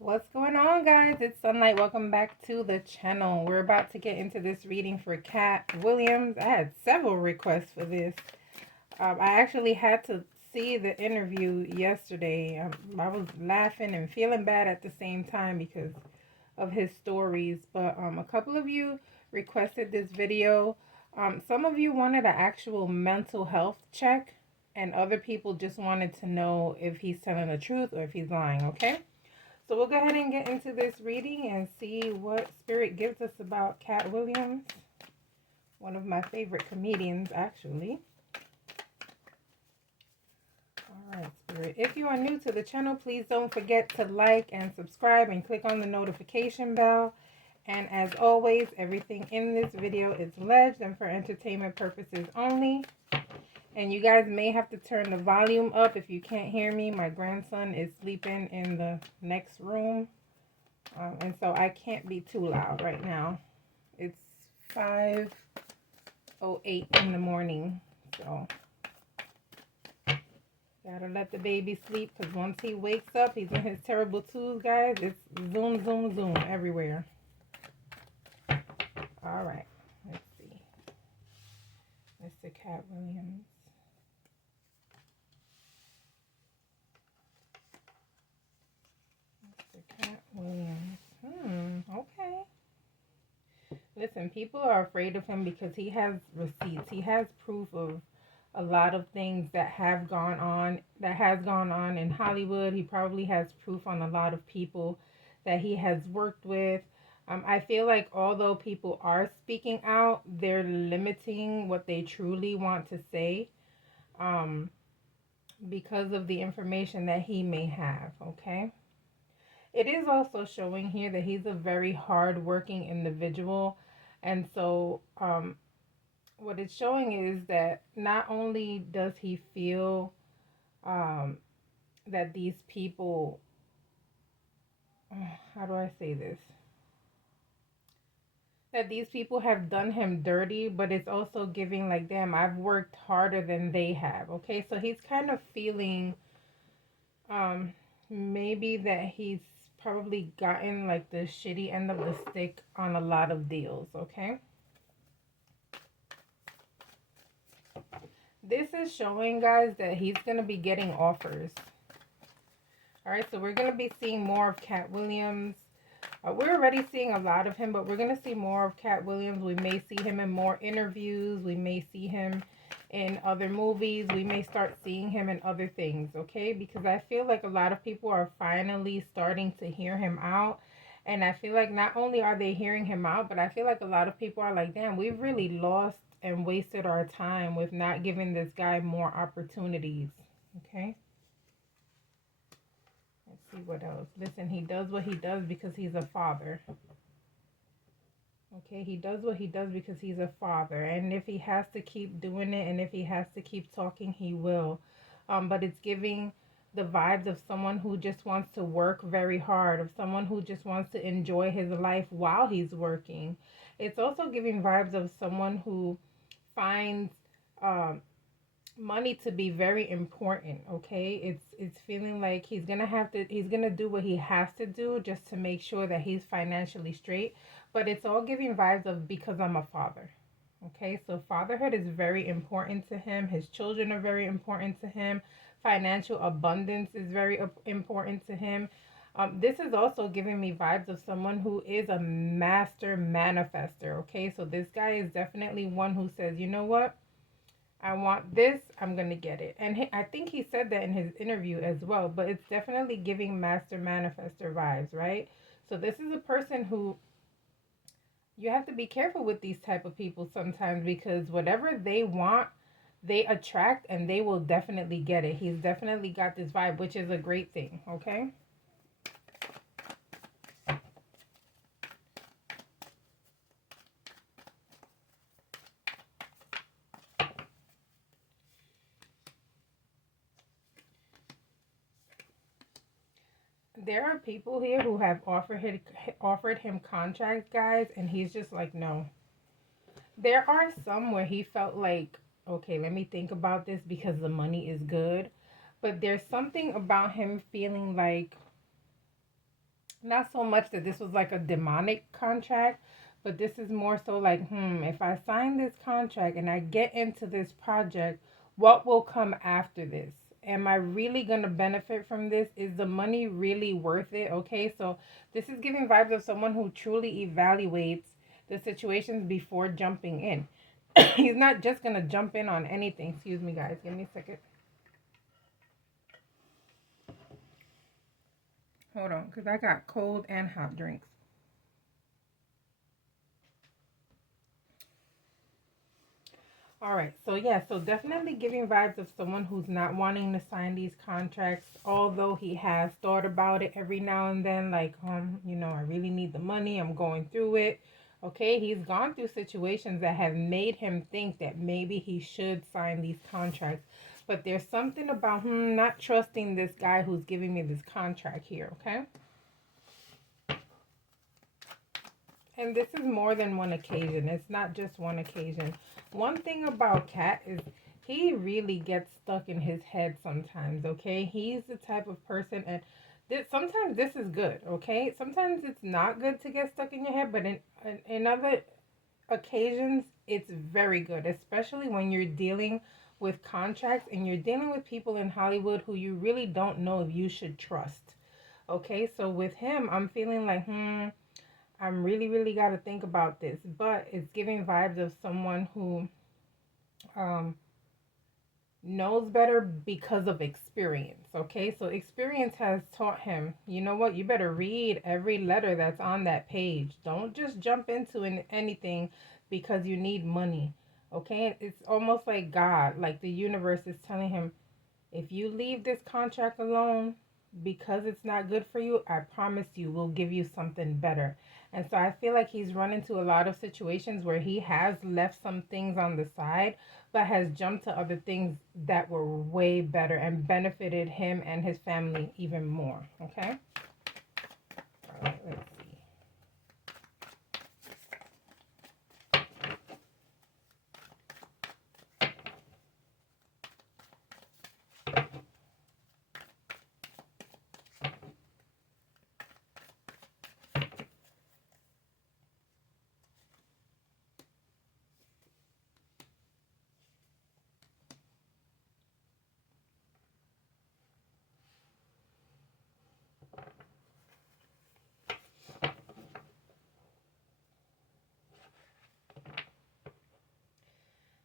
What's going on, guys? It's Sunlight. Welcome back to the channel. We're about to get into this reading for Katt Williams. I had several requests for this. I actually had to see the interview yesterday. I was laughing and feeling bad at the same time because of his stories. But a couple of you requested this video. Some of you wanted an actual mental health check, and other people just wanted to know if he's telling the truth or if he's lying, okay? So we'll go ahead and get into this reading and see what Spirit gives us about Katt Williams, one of my favorite comedians, actually. All right, Spirit. If you are new to the channel, please don't forget to like and subscribe and click on the notification bell. And as always, everything in this video is alleged and for entertainment purposes only. And you guys may have to turn the volume up if you can't hear me. My grandson is sleeping in the next room. And so I can't be too loud right now. It's 5:08 in the morning. So gotta let the baby sleep because once he wakes up, he's in his terrible twos, guys. It's zoom, zoom, zoom everywhere. All right. Let's see. Mr. Katt Williams. Mr. Katt Williams. Okay. Listen, people are afraid of him because he has receipts. He has proof of a lot of things that has gone on in Hollywood. He probably has proof on a lot of people that he has worked with. I feel like although people are speaking out, they're limiting what they truly want to say because of the information that he may have, okay? It is also showing here that he's a very hard-working individual. And so what it's showing is that not only does he feel that these people, how do I say this? That these people have done him dirty, but it's also giving like, damn, I've worked harder than they have. Okay, so he's kind of feeling maybe that he's probably gotten like the shitty end of the stick on a lot of deals, okay? This is showing, guys, that he's going to be getting offers. All right, so we're going to be seeing more of Katt Williams. We're already seeing a lot of him, but we're going to see more of Katt Williams. We may see him in more interviews. We may see him in other movies. We may start seeing him in other things, okay? Because I feel like a lot of people are finally starting to hear him out. And I feel like not only are they hearing him out, but I feel like a lot of people are like, damn, we've really lost and wasted our time with not giving this guy more opportunities, okay? Let's see what else. Listen, he does what he does because he's a father. Okay, he does what he does because he's a father. And if he has to keep doing it and if he has to keep talking, he will. But it's giving the vibes of someone who just wants to work very hard, of someone who just wants to enjoy his life while he's working. It's also giving vibes of someone who finds money to be very important, okay? It's feeling like he's gonna do what he has to do just to make sure that he's financially straight. But it's all giving vibes of because I'm a father. Okay, so fatherhood is very important to him. His children are very important to him. Financial abundance is very important to him. This is also giving me vibes of someone who is a master manifester. Okay, so this guy is definitely one who says, you know what? I want this, I'm going to get it. And I think he said that in his interview as well, but it's definitely giving master manifester vibes, right? So this is a person who you have to be careful with these type of people sometimes because whatever they want, they attract and they will definitely get it. He's definitely got this vibe, which is a great thing, okay? There are people here who have offered him contracts, guys, and he's just like, no. There are some where he felt like, okay, let me think about this because the money is good. But there's something about him feeling like not so much that this was like a demonic contract, but this is more so like, if I sign this contract and I get into this project, what will come after this? Am I really going to benefit from this? Is the money really worth it? Okay, so this is giving vibes of someone who truly evaluates the situations before jumping in. He's not just going to jump in on anything. Excuse me, guys. Give me a second. Hold on, because I got cold and hot drinks. All right, so yeah, so definitely giving vibes of someone who's not wanting to sign these contracts, although he has thought about it every now and then, like, I really need the money, I'm going through it. Okay, he's gone through situations that have made him think that maybe he should sign these contracts, but there's something about not trusting this guy who's giving me this contract here, okay? And this is more than one occasion. It's not just one occasion. One thing about Katt is he really gets stuck in his head sometimes, okay? He's the type of person, and sometimes this is good, okay? Sometimes it's not good to get stuck in your head, but in other occasions, it's very good, especially when you're dealing with contracts and you're dealing with people in Hollywood who you really don't know if you should trust. Okay, so with him, I'm feeling like, I'm really, really got to think about this. But it's giving vibes of someone who um, knows better because of experience. Okay, so experience has taught him, you know what, you better read every letter that's on that page. Don't just jump into anything because you need money. Okay, it's almost like God, like the universe is telling him, if you leave this contract alone because it's not good for you, I promise you we'll give you something better. And so I feel like he's run into a lot of situations where he has left some things on the side, but has jumped to other things that were way better and benefited him and his family even more. Okay? All right, let's see.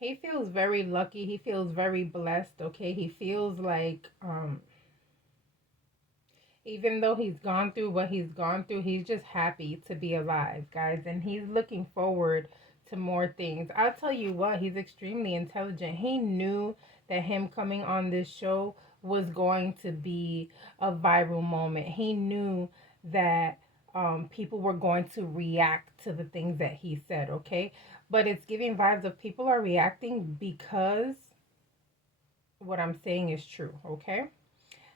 He feels very lucky. He feels very blessed. Okay? He feels like even though he's gone through what he's gone through, he's just happy to be alive, guys. And he's looking forward to more things. I'll tell you what, he's extremely intelligent. He knew that him coming on this show was going to be a viral moment. He knew that people were going to react to the things that he said, okay? But it's giving vibes of people are reacting because what I'm saying is true, okay?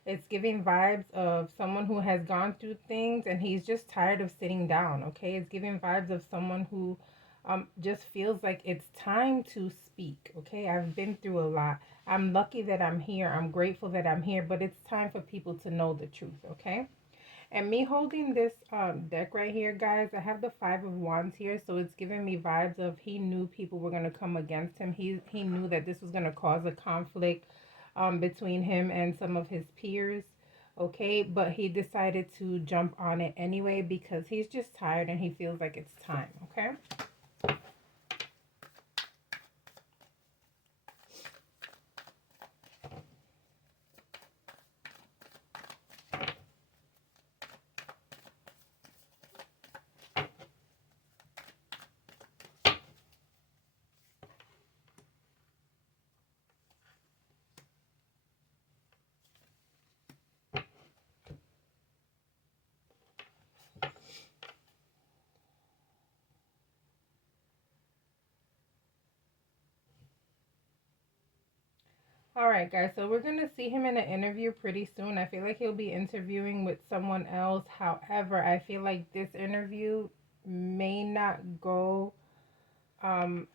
It's giving vibes of someone who has gone through things and he's just tired of sitting down, okay? It's giving vibes of someone who just feels like it's time to speak, okay? I've been through a lot. I'm lucky that I'm here. I'm grateful that I'm here, but it's time for people to know the truth, okay? And me holding this deck right here, guys, I have the Five of Wands here, so it's giving me vibes of he knew people were going to come against him. He knew that this was going to cause a conflict between him and some of his peers, okay? But he decided to jump on it anyway because he's just tired and he feels like it's time, okay? All right, guys, so we're going to see him in an interview pretty soon. I feel like he'll be interviewing with someone else. However, I feel like this interview may not go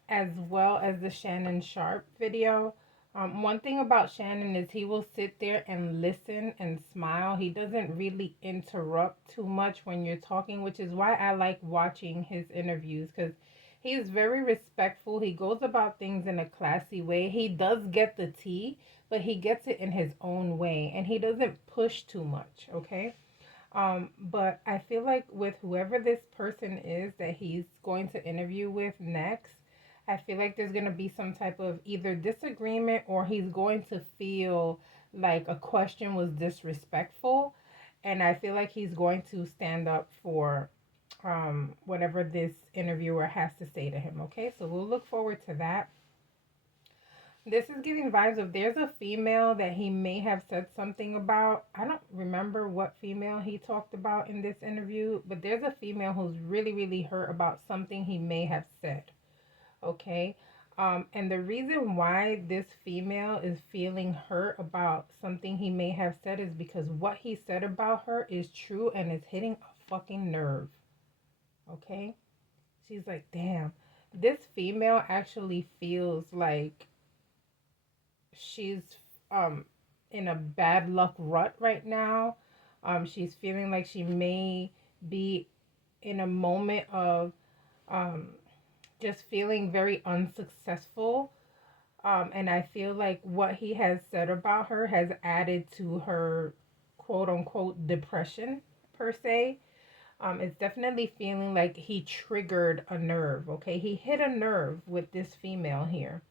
as well as the Shannon Sharp video. One thing about Shannon is he will sit there and listen and smile. He doesn't really interrupt too much when you're talking, which is why I like watching his interviews because he's very respectful. He goes about things in a classy way. He does get the tea, but he gets it in his own way and he doesn't push too much, okay? But I feel like with whoever this person is that he's going to interview with next, I feel like there's going to be some type of either disagreement or he's going to feel like a question was disrespectful. And I feel like he's going to stand up for whatever this interviewer has to say to him. Okay, so we'll look forward to that. This is giving vibes of there's a female that he may have said something about. I don't remember what female he talked about in this interview, but there's a female who's really, really hurt about something he may have said. Okay. And the reason why this female is feeling hurt about something he may have said is because what he said about her is true and it's hitting a fucking nerve. Okay. She's like, damn, this female actually feels like she's um in a bad luck rut right now. She's feeling like she may be in a moment of um just feeling very unsuccessful. And I feel like what he has said about her has added to her quote unquote depression per se. It's definitely feeling like he triggered a nerve. Okay, he hit a nerve with this female here.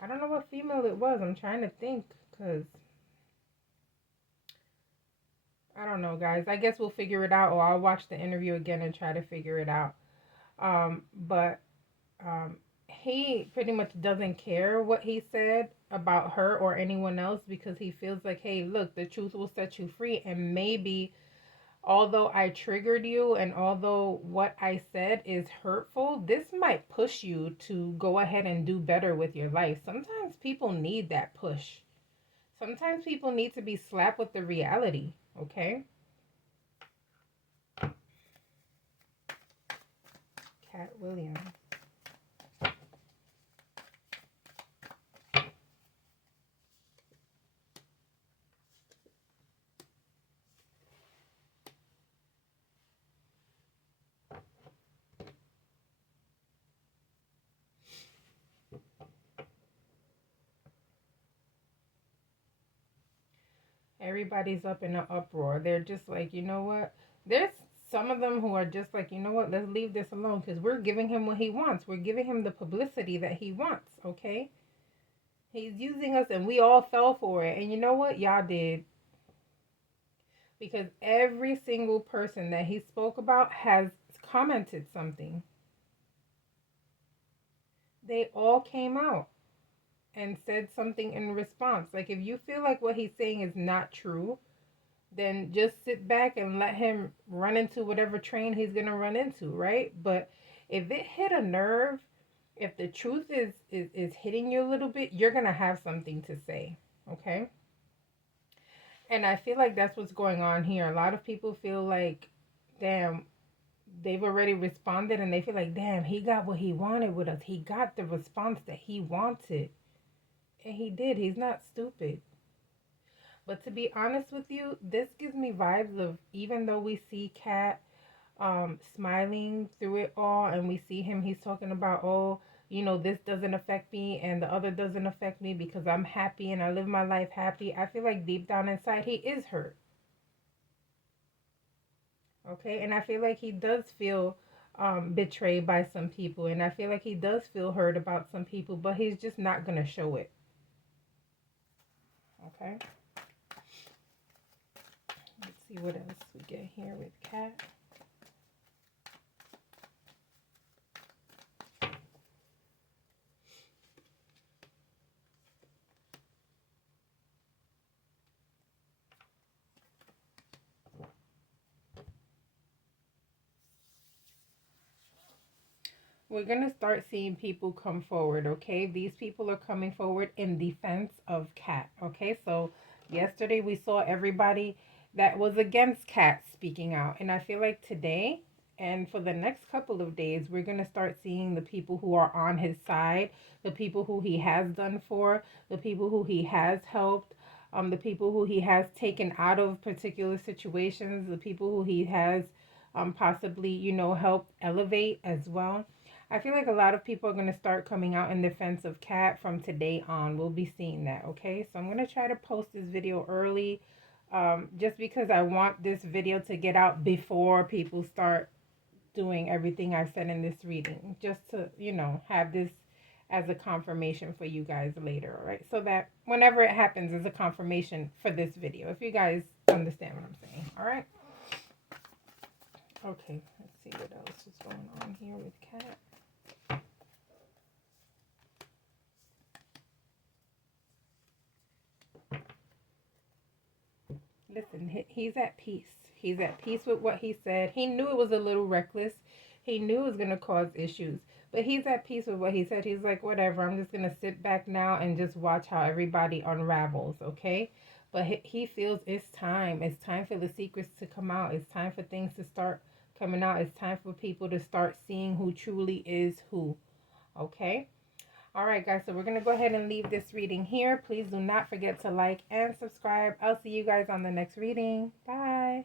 I don't know what female it was. I'm trying to think because I don't know, guys. I guess we'll figure it out, or I'll watch the interview again and try to figure it out. But he pretty much doesn't care what he said about her or anyone else because he feels like, hey, look, the truth will set you free. And maybe, although I triggered you and although what I said is hurtful, this might push you to go ahead and do better with your life. Sometimes people need that push. Sometimes people need to be slapped with the reality, okay? Katt Williams. Everybody's up in an uproar. They're just like, you know what? There's some of them who are just like, you know what? Let's leave this alone because we're giving him what he wants. We're giving him the publicity that he wants, okay? He's using us and we all fell for it. And you know what? Y'all did. Because every single person that he spoke about has commented something. They all came out and said something in response. Like, if you feel like what he's saying is not true, then just sit back and let him run into whatever train he's going to run into, right? But if it hit a nerve, if the truth is hitting you a little bit, you're going to have something to say, okay? And I feel like that's what's going on here. A lot of people feel like, damn, they've already responded and they feel like, damn, he got what he wanted with us. He got the response that he wanted. And he did. He's not stupid. But to be honest with you, this gives me vibes of, even though we see Katt smiling through it all and we see him, he's talking about, oh, you know, this doesn't affect me and the other doesn't affect me because I'm happy and I live my life happy. I feel like deep down inside he is hurt. Okay, and I feel like he does feel betrayed by some people, and I feel like he does feel hurt about some people, but he's just not going to show it. Okay, let's see what else we get here with Katt. We're going to start seeing people come forward, okay? These people are coming forward in defense of Katt, okay? So yesterday we saw everybody that was against Katt speaking out. And I feel like today And for the next couple of days, we're going to start seeing the people who are on his side, the people who he has done for, the people who he has helped, the people who he has taken out of particular situations, the people who he has possibly, helped elevate as well. I feel like a lot of people are going to start coming out in defense of Katt from today on. We'll be seeing that, okay? So I'm going to try to post this video early, just because I want this video to get out before people start doing everything I've said in this reading, just to, have this as a confirmation for you guys later, all right? So that whenever it happens is a confirmation for this video, if you guys understand what I'm saying, all right? Okay, let's see what else is going on here with Katt. Listen, he's at peace. He's at peace with what he said. He knew it was a little reckless. He knew it was going to cause issues. But he's at peace with what he said. He's like, whatever, I'm just going to sit back now and just watch how everybody unravels, okay? But he feels it's time. It's time for the secrets to come out. It's time for things to start coming out. It's time for people to start seeing who truly is who, okay? All right, guys, so we're going to go ahead and leave this reading here. Please do not forget to like and subscribe. I'll see you guys on the next reading. Bye.